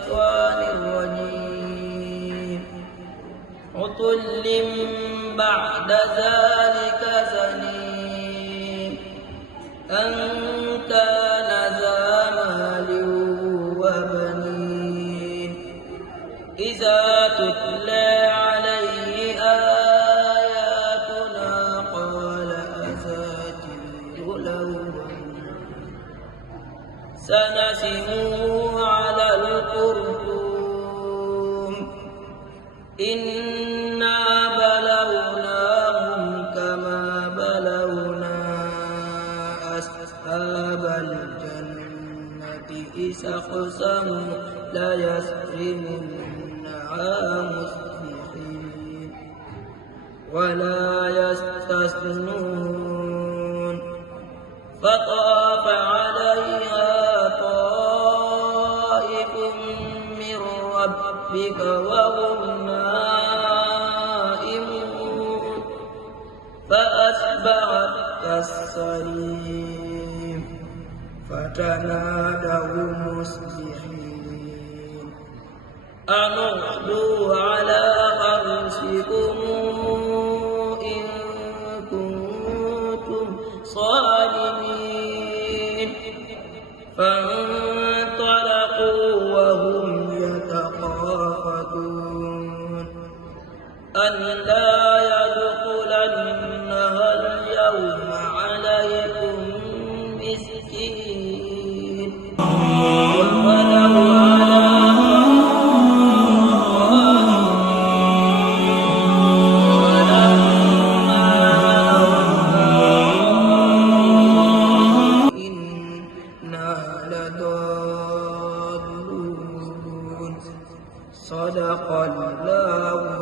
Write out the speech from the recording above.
الشيطان الرجيم عتل بعد ذلك زنيم أن كان ذا مال وبنين إذا تتلى عليه آياتنا قال أساطير الأولين سنسمه على الخرطوم إنا بلوناهم كما بلونا أصحاب الجنة إذ أقسموا ليصرمنها مصبحين ولا يستثنون فطاف عليها طائف من ربك وهم نائمون فأصبحت كالصريم فتنادوا مصبحين أن اغدوا على حرثكم إن كنتم صارمين فانطلقوا وهم يتخافتون أن لا يدخلنها اليوم عليكم مسكين ولو صدق الله